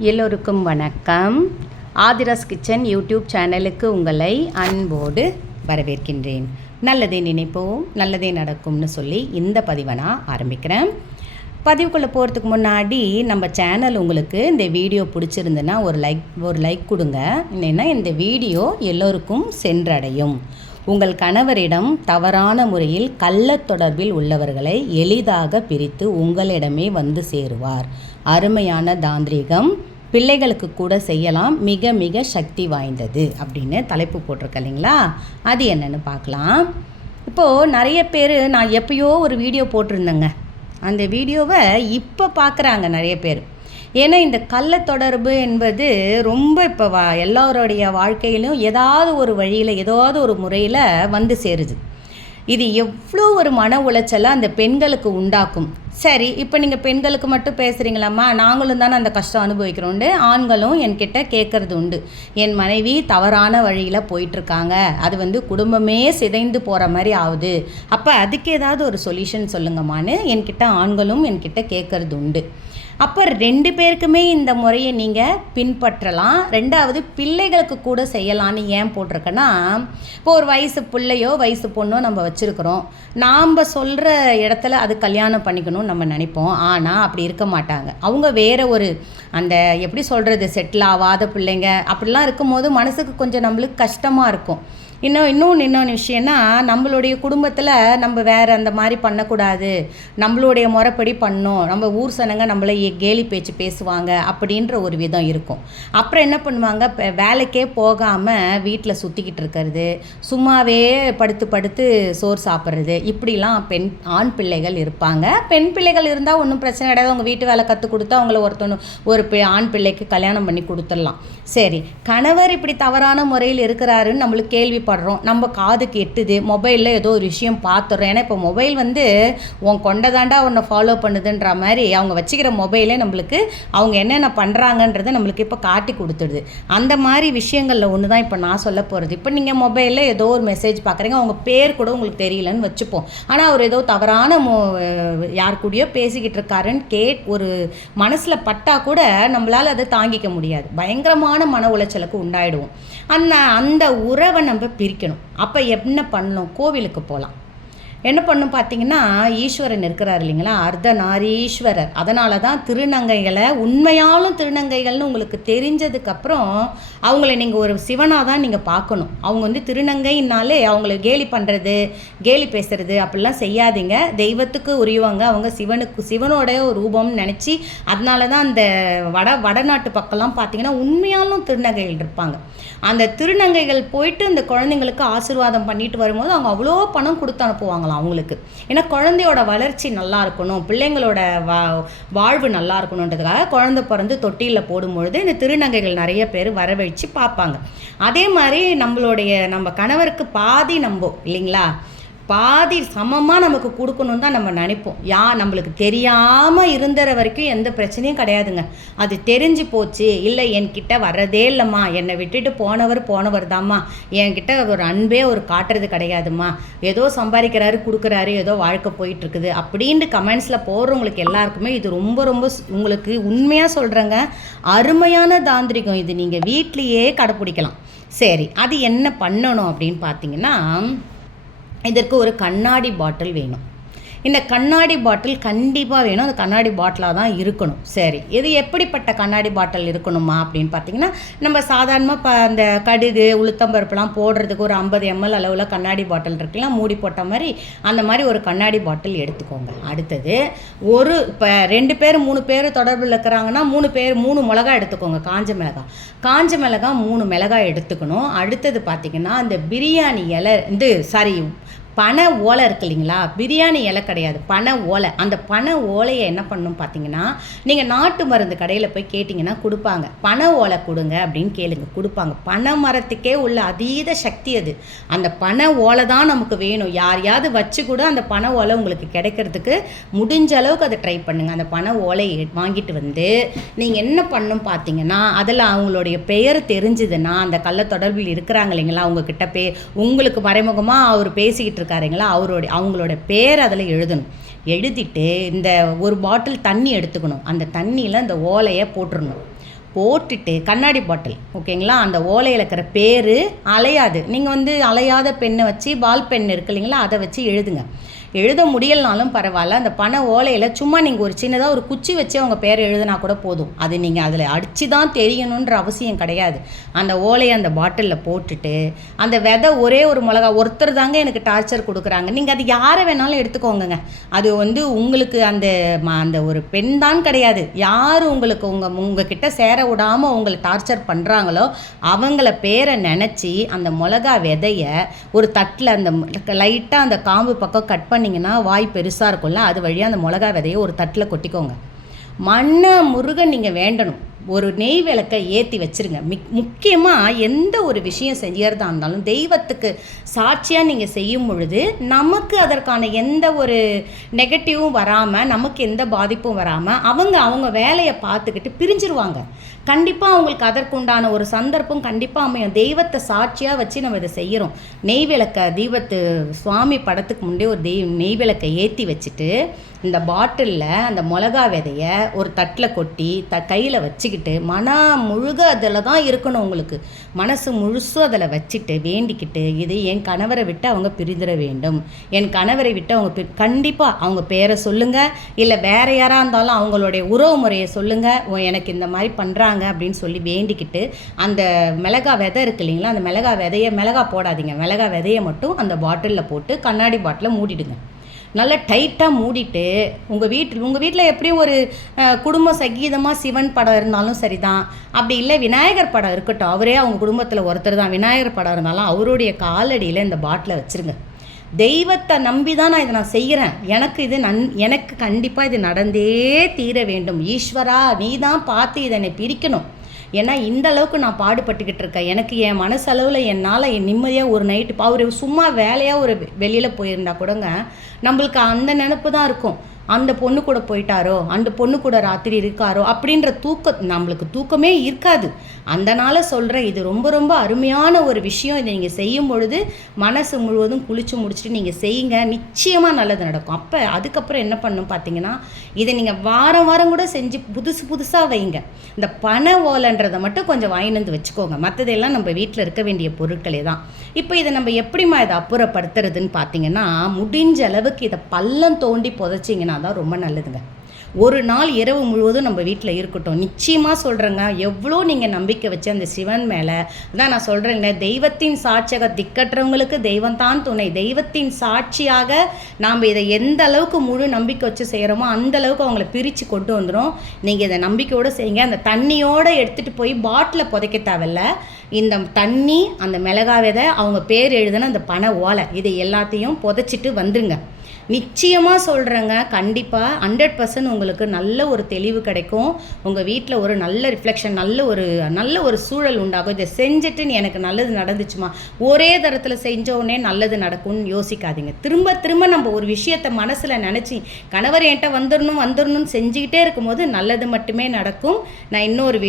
எல்லோருக்கும் வணக்கம். Aadhira's kitchen YouTube சேனலுக்கு உங்களை அன்போடு வரவேற்கின்றேன். நல்லதே நினைப்போம், நல்லதே நடக்கும்னு சொல்லி இந்த பதிவை நான் ஆரம்பிக்கிறேன். பதிவுக்குள்ளே போகிறதுக்கு முன்னாடி நம்ம சேனல் உங்களுக்கு இந்த வீடியோ பிடிச்சிருந்துன்னா ஒரு லைக் கொடுங்க. இல்லைன்னா இந்த வீடியோ எல்லோருக்கும் சென்றடையும். உங்கள் கணவரிடம் தவறான முறையில் கள்ளத் தொடர்பில் உள்ளவர்களை எளிதாக பிரித்து உங்களிடமே வந்து சேருவார். அருமையான தாந்திரிகம், பிள்ளைகளுக்கு கூட செய்யலாம், மிக மிக சக்தி வாய்ந்தது அப்படின்னு தலைப்பு போட்டிருக்க இல்லைங்களா? அது என்னென்னு பார்க்கலாம். இப்போது நிறைய பேர், நான் எப்பயோ ஒரு வீடியோ போட்டிருந்தேங்க, அந்த வீடியோவை இப்போ பார்க்குறாங்க நிறைய பேர். ஏன்னா இந்த கள்ள தொடர்பு என்பது ரொம்ப இப்போ எல்லாருடைய வாழ்க்கையிலும் ஏதாவது ஒரு வழியில் ஏதாவது ஒரு முறையில் வந்து சேருது. இது எவ்வளோ ஒரு மன உளைச்சலை அந்த பெண்களுக்கு உண்டாக்கும். சரி, இப்போ நீங்கள் பெண்களுக்கு மட்டும் பேசுகிறீங்களாம்மா, நாங்களும் தானே அந்த கஷ்டம் அனுபவிக்கிறோண்டு ஆண்களும் என்கிட்ட கேட்குறது உண்டு. என் மனைவி தவறான வழியில் போயிட்டுருக்காங்க, அது குடும்பமே சிதைந்து போகிற மாதிரி ஆகுது, அப்போ அதுக்கு ஏதாவது ஒரு சொல்யூஷன் சொல்லுங்கம்மான்னு என்கிட்ட ஆண்களும் என்கிட்ட கேட்குறது உண்டு. அப்போ 2 பேருக்குமே இந்த முறையை நீங்கள் பின்பற்றலாம். 2வது பிள்ளைகளுக்கு கூட செய்யலான்னு ஏன் போட்டிருக்கேன்னா, இப்போ ஒரு வயசு பிள்ளையோ வயசு பொண்ணோ நம்ம வச்சுருக்கிறோம். நாம் சொல்கிற இடத்துல அது கல்யாணம் பண்ணிக்கணும்னு நம்ம நினைப்போம். ஆனால் அப்படி இருக்க மாட்டாங்க. அவங்க வேறு ஒரு அந்த எப்படி சொல்கிறது, செட்டில் ஆகாத பிள்ளைங்க அப்படிலாம் இருக்கும்போது மனசுக்கு கொஞ்சம் நம்மளுக்கு கஷ்டமாக இருக்கும். இன்னொன்று விஷயம்னா, நம்மளுடைய குடும்பத்தில் நம்ம வேறு அந்த மாதிரி பண்ணக்கூடாது, நம்மளுடைய முறைப்படி பண்ணோம், நம்ம ஊர் சனங்க நம்மளை கேலி பேச்சு பேசுவாங்க அப்படின்ற ஒரு விதம் இருக்கும். அப்புறம் என்ன பண்ணுவாங்க, வேலைக்கே போகாமல் வீட்டில் சுற்றிக்கிட்டு இருக்கிறது, சும்மாவே படுத்து சோறு சாப்பிட்றது, இப்படிலாம் ஆண் பிள்ளைகள் இருப்பாங்க. பெண் பிள்ளைகள் இருந்தால் ஒன்றும் பிரச்சனை கிடையாது. அவங்க வீட்டு வேலை கற்றுக் கொடுத்து அவங்கள ஒரு ஆண் பிள்ளைக்கு கல்யாணம் பண்ணி கொடுத்துடலாம். சரி, கணவர் இப்படி தவறான முறையில் இருக்கிறாருன்னு நம்மளுக்கு கேள்விப்படுறோம், நம்ம காதுக்கு எட்டுது, மொபைலில் ஏதோ ஒரு விஷயம் பார்த்துடுறோம். ஏன்னா இப்போ மொபைல் உன் கொண்டதாண்டா உன்னை ஃபாலோ பண்ணுதுன்ற மாதிரி அவங்க வச்சுக்கிற மொபைலே நம்மளுக்கு அவங்க என்னென்ன பண்ணுறாங்கன்றதை நம்மளுக்கு இப்போ காட்டி கொடுத்துடுது. அந்த மாதிரி விஷயங்களில் ஒன்று தான் இப்போ நான் சொல்ல போகிறது. இப்போ நீங்கள் மொபைலில் ஏதோ ஒரு மெசேஜ் பார்க்குறீங்க, அவங்க பேர் கூட உங்களுக்கு தெரியலன்னு வச்சுப்போம், ஆனால் அவர் ஏதோ தவறான யார் கூடயோ பேசிக்கிட்டு இருக்காருன்னு ஒரு மனசில் பட்டால் கூட நம்மளால் அதை தாங்கிக்க முடியாது. பயங்கரமான மன உளைச்சலுக்கு உண்டாயிடுவோம். அந்த உறவை நம்ம பிரிக்கணும். அப்போ என்ன பண்ணணும், கோவிலுக்கு போகலாம். என்ன பண்ணும் பார்த்தீங்கன்னா, ஈஸ்வரன் இருக்கிறார் இல்லைங்களா, அர்த்தநாரீஸ்வரர். அதனால தான் திருநங்கைகளை உண்மையாலும் திருநங்கைகள்னு உங்களுக்கு தெரிஞ்சதுக்கப்புறம் அவங்கள நீங்கள் ஒரு சிவனாக தான் நீங்கள் பார்க்கணும். அவங்க திருநங்கைனாலே அவங்கள கேலி பண்ணுறது, கேலி பேசுகிறது அப்படிலாம் செய்யாதீங்க. தெய்வத்துக்கு உரியவங்க அவங்க, சிவனோடைய ஒரு ரூபம்னு நினச்சி. அதனால தான் அந்த வடநாட்டு பக்கம்லாம் பார்த்தீங்கன்னா உண்மையாலும் திருநங்கைகள் இருப்பாங்க. அந்த திருநங்கைகள் போயிட்டு இந்த குழந்தைங்களுக்கு ஆசீர்வாதம் பண்ணிட்டு வரும்போது அவங்க அவ்வளோ பணம் கொடுத்து அனுப்புவாங்களாம் அவங்களுக்கு. ஏன்னா குழந்தையோட வளர்ச்சி நல்லா இருக்கணும், பிள்ளைங்களோட வாழ்வு நல்லா இருக்கணுன்றதுக்காக குழந்தை பிறந்து தொட்டியில் போடும்பொழுது இந்த திருநங்கைகள் நிறைய பேர் வரவழைச்சு பார்ப்பாங்க. அதே மாதிரி நம்ம கணவருக்கு பாதி நம்ப இல்லைங்களா, பாதி சமமாக நமக்கு கொடுக்கணுன்னு தான் நம்ம நினைப்போம். நம்மளுக்கு தெரியாமல் இருந்துற வரைக்கும் எந்த பிரச்சனையும் கிடையாதுங்க. அது தெரிஞ்சு போச்சு, இல்லை என்கிட்ட வர்றதே இல்லைம்மா, என்னை விட்டுட்டு போனவர் தாம்மா, என்கிட்ட ஒரு அன்பே ஒரு காட்டுறது கிடையாதும்மா, ஏதோ சம்பாதிக்கிறாரு கொடுக்குறாரு, ஏதோ வாழ்க்கை போயிட்டுருக்குது அப்படின்ட்டு கமெண்ட்ஸில் போடுறவங்களுக்கு எல்லாருக்குமே இது ரொம்ப ரொம்ப உங்களுக்கு உண்மையாக சொல்கிறேங்க, அருமையான தாந்திரிகம். இது நீங்கள் வீட்லேயே கடைப்பிடிக்கலாம். சரி, அது என்ன பண்ணணும் அப்படின்னு பார்த்தீங்கன்னா, இதற்கு ஒரு கண்ணாடி பாட்டில் வேணும். இந்த கண்ணாடி பாட்டில் கண்டிப்பாக வேணும். அந்த கண்ணாடி பாட்டிலாக தான் இருக்கணும். சரி, இது எப்படிப்பட்ட கண்ணாடி பாட்டில் இருக்கணுமா அப்படின்னு பார்த்தீங்கன்னா, நம்ம சாதாரணமாக அந்த கடுகு உளுத்தம்பருப்புலாம் போடுறதுக்கு ஒரு 50 ml அளவில் கண்ணாடி பாட்டில் இருக்குலாம், மூடி போட்ட மாதிரி அந்த மாதிரி ஒரு கண்ணாடி பாட்டில் எடுத்துக்கோங்க. அடுத்தது இப்போ 2 பேர் 3 பேர் தொடர்பில் இருக்கிறாங்கன்னா 3 மிளகாய் எடுத்துக்கோங்க. காஞ்ச மிளகாய் 3 மிளகாய் எடுத்துக்கணும். அடுத்தது பார்த்திங்கன்னா, அந்த பிரியாணி இலை பனை ஓலை இருக்கு இல்லைங்களா, பிரியாணி இலை கிடையாது, பனை ஓலை. அந்த பனை ஓலையை என்ன பண்ணணும் பார்த்தீங்கன்னா, நீங்கள் நாட்டு மருந்து கடையில் போய் கேட்டிங்கன்னா கொடுப்பாங்க. பனை ஓலை கொடுங்க அப்படின்னு கேளுங்க, கொடுப்பாங்க. பனை மரத்துக்கே உள்ள அதீத சக்தி அது. அந்த பனை ஓலை தான் நமக்கு வேணும். யாரையாவது வச்சு கூட அந்த பனை ஓலை உங்களுக்கு கிடைக்கிறதுக்கு முடிஞ்ச அளவுக்கு அதை ட்ரை பண்ணுங்கள். அந்த பனை ஓலையை வாங்கிட்டு நீங்கள் என்ன பண்ணணும் பார்த்தீங்கன்னா, அதில் அவங்களுடைய பெயர் தெரிஞ்சுதுன்னா, அந்த கள்ள தொடர்பில் இருக்கிறாங்க இல்லைங்களா, உங்ககிட்ட உங்களுக்கு மறைமுகமாக அவர் பேசிக்கிட்டு இருக்காருங்களா, அவங்களோட பேர் அதில் எழுதணும். எழுதிட்டு இந்த ஒரு பாட்டில் தண்ணி எடுத்துக்கணும். அந்த தண்ணியில் அந்த ஓலையை போட்டுடணும். போட்டுட்டு கண்ணாடி பாட்டில் ஓகேங்களா, அந்த ஓலையில் இருக்கிற பேர் அலையாது. நீங்கள் அலையாத பெண்ணை வச்சு பால் பென் இருக்கு இல்லைங்களா, அதை வச்சு எழுதுங்க. எழுத முடியலனாலும் பரவாயில்ல, அந்த பனை ஓலையில் சும்மா நீங்கள் ஒரு சின்னதாக ஒரு குச்சி வச்சு அவங்க பேர் எழுதினா கூட போதும். அது நீங்கள் அதில் அடித்து தான் தெரியணுன்ற அவசியம் கிடையாது. அந்த ஓலையை அந்த பாட்டிலில் போட்டுட்டு அந்த விதை ஒரே ஒரு மிளகா, ஒருத்தர் தாங்க எனக்கு டார்ச்சர் கொடுக்குறாங்க, நீங்கள் அது யாரை வேணாலும் எடுத்துக்கோங்க. அது உங்களுக்கு அந்த ஒரு பெண் தான் கிடையாது, யார் உங்களுக்கு உங்ககிட்ட சேர விடாமல் உங்களை டார்ச்சர் பண்ணுறாங்களோ அவங்கள பேரை நினச்சி அந்த மிளகா விதையை ஒரு தட்டில் அந்த லைட்டாக அந்த காம்பு பக்கம் கட் பண்ணிங்கன்னா வாய் பெருசாக இருக்கும்ல, அது வழியாக அந்த மிளகா விதையை ஒரு தட்டில் கொட்டிக்கோங்க. மண்ணை முருகன் நீங்கள் வேண்டணும். ஒரு நெய் விளக்கை ஏற்றி வச்சுருங்க. முக்கியமாக எந்த ஒரு விஷயம் செய்யறதா இருந்தாலும் தெய்வத்துக்கு சாட்சியாக நீங்கள் செய்யும் பொழுது நமக்கு அதற்கான எந்த ஒரு நெகட்டிவும் வராமல், நமக்கு எந்த பாதிப்பும் வராமல் அவங்க வேலையை பார்த்துக்கிட்டு பிரிஞ்சிருவாங்க. கண்டிப்பாக அவங்களுக்கு அதற்குண்டான ஒரு சந்தர்ப்பம் கண்டிப்பாக அமையும். தெய்வத்தை சாட்சியாக வச்சு நம்ம இதை செய்கிறோம். நெய் விளக்கை தீபத்து சுவாமி படத்துக்கு முன்னே ஒரு நெய் விளக்கை ஏற்றி வச்சுட்டு இந்த பாட்டிலில் அந்த மிளகா விதையை ஒரு தட்டில் கொட்டி கையில் வச்சுக்கிட்டு முழுக அதில் தான் இருக்கணும். உங்களுக்கு மனசு முழுசும் அதில் வச்சுட்டு வேண்டிக்கிட்டு, இது என் கணவரை விட்டு அவங்க பிரிந்திட வேண்டும், என் கணவரை விட்டு அவங்க கண்டிப்பாக அவங்க பேரை சொல்லுங்கள், இல்லை வேறு யாராக இருந்தாலும் அவங்களுடைய உறவு முறையை சொல்லுங்கள், எனக்கு இந்த மாதிரி பண்ணுறாங்க அப்படின்னு சொல்லி வேண்டிக்கிட்டு அந்த மிளகா விதை இருக்கு இல்லைங்களா, அந்த மிளகா விதையை மிளகா போடாதீங்க, மிளகா விதையை மட்டும் அந்த பாட்டிலில் போட்டு கண்ணாடி பாட்டிலில் மூடிடுங்க. நல்லா டைட்டாக மூடிட்டு உங்கள் வீட்டில் எப்படியும் ஒரு குடும்ப சங்கீதமாக சிவன் படம் இருந்தாலும் சரி தான், அப்படி இல்லை விநாயகர் படம் இருக்கட்டும், அவரே அவங்க குடும்பத்தில் ஒருத்தர் தான், விநாயகர் படம் இருந்தாலும் அவருடைய காலடியில் இந்த பாட்டிலை வச்சுருங்க. தெய்வத்தை நம்பி தான் நான் இதை செய்கிறேன், எனக்கு கண்டிப்பாக இது நடந்தே தீர வேண்டும், ஈஸ்வரா நீ தான் பார்த்து இதனை பிரிக்கணும், ஏன்னா இந்த அளவுக்கு நான் பாடுபட்டுக்கிட்டு இருக்கேன், எனக்கு என் மனசளவில் என்னால் நிம்மதியாக ஒரு நைட்டு அவர் சும்மா வேலையாக ஒரு வெளியில் போயிருந்தா கூடங்க நம்மளுக்கு அந்த நினப்பு தான் இருக்கும், அந்த பொண்ணு கூட போயிட்டாரோ, அந்த பொண்ணு கூட ராத்திரி இருக்காரோ அப்படின்ற நம்மளுக்கு தூக்கமே இருக்காது. அதனால் சொல்கிறேன், இது ரொம்ப ரொம்ப அருமையான ஒரு விஷயம். இதை நீங்கள் செய்யும் பொழுது மனசு முழுவதும் குளிச்சு முடிச்சுட்டு நீங்கள் செய்யுங்க, நிச்சயமாக நல்லது நடக்கும். அதுக்கப்புறம் என்ன பண்ணணும் பார்த்தீங்கன்னா, இதை நீங்கள் வாரம் வாரம் கூட செஞ்சு புதுசாக வைங்க. இந்த பனை ஓலைன்றதை மட்டும் கொஞ்சம் வாங்கிட்டு வந்து வச்சுக்கோங்க, மற்றதெல்லாம் நம்ம வீட்டில் இருக்க வேண்டிய பொருட்களே தான். இப்போ இதை நம்ம எப்படிமா இதை அப்புறப்படுத்துறதுன்னு பார்த்தீங்கன்னா, முடிஞ்ச அளவுக்கு இதை பள்ளம் தோண்டி புதைச்சிங்கன்னா தான் ரொம்ப நல்லதுங்க. ஒரு நாள் இரவு முழுவதும் நம்ம வீட்டில் இருக்கட்டும். நிச்சயமாக சொல்கிறேங்க, எவ்வளோ நீங்கள் நம்பிக்கை வச்சு அந்த சிவன் மேலே தான் நான் சொல்கிறேங்க, தெய்வத்தின் சாட்சியாக திக்கற்றவங்களுக்கு தெய்வம் தான் துணை. தெய்வத்தின் சாட்சியாக நாம் இதை எந்த அளவுக்கு முழு நம்பிக்கை வச்சு செய்கிறோமோ அந்த அளவுக்கு அவங்கள பிரித்து கொண்டு வந்துடும். நீங்கள் இதை நம்பிக்கையோடு செய்யுங்க. அந்த தண்ணியோடு எடுத்துகிட்டு போய் பாட்டில் புதைக்க தேவையில்ல. இந்த தண்ணி, அந்த மிளகா விதை, அவங்க பேர் எழுதுன அந்த பனை ஓலை, இதை எல்லாத்தையும் புதைச்சிட்டு வந்துருங்க. நிச்சயமாக சொல்கிறேங்க, கண்டிப்பாக 100% உங்களுக்கு நல்ல ஒரு தெளிவு கிடைக்கும். உங்கள் வீட்டில் ஒரு நல்ல ரிஃப்ளெக்ஷன், நல்ல ஒரு சூழல் உண்டாகும். இதை செஞ்சுட்டு எனக்கு நல்லது நடந்துச்சுமா, ஒரே தரத்தில் செஞ்சோடனே நல்லது நடக்கும்னு யோசிக்காதீங்க. திரும்ப திரும்ப நம்ம ஒரு விஷயத்தை மனசில் நினச்சி கணவர் என்கிட்ட வந்துடணும்னு செஞ்சுக்கிட்டே இருக்கும்போது நல்லது மட்டுமே நடக்கும். நான் இன்னொரு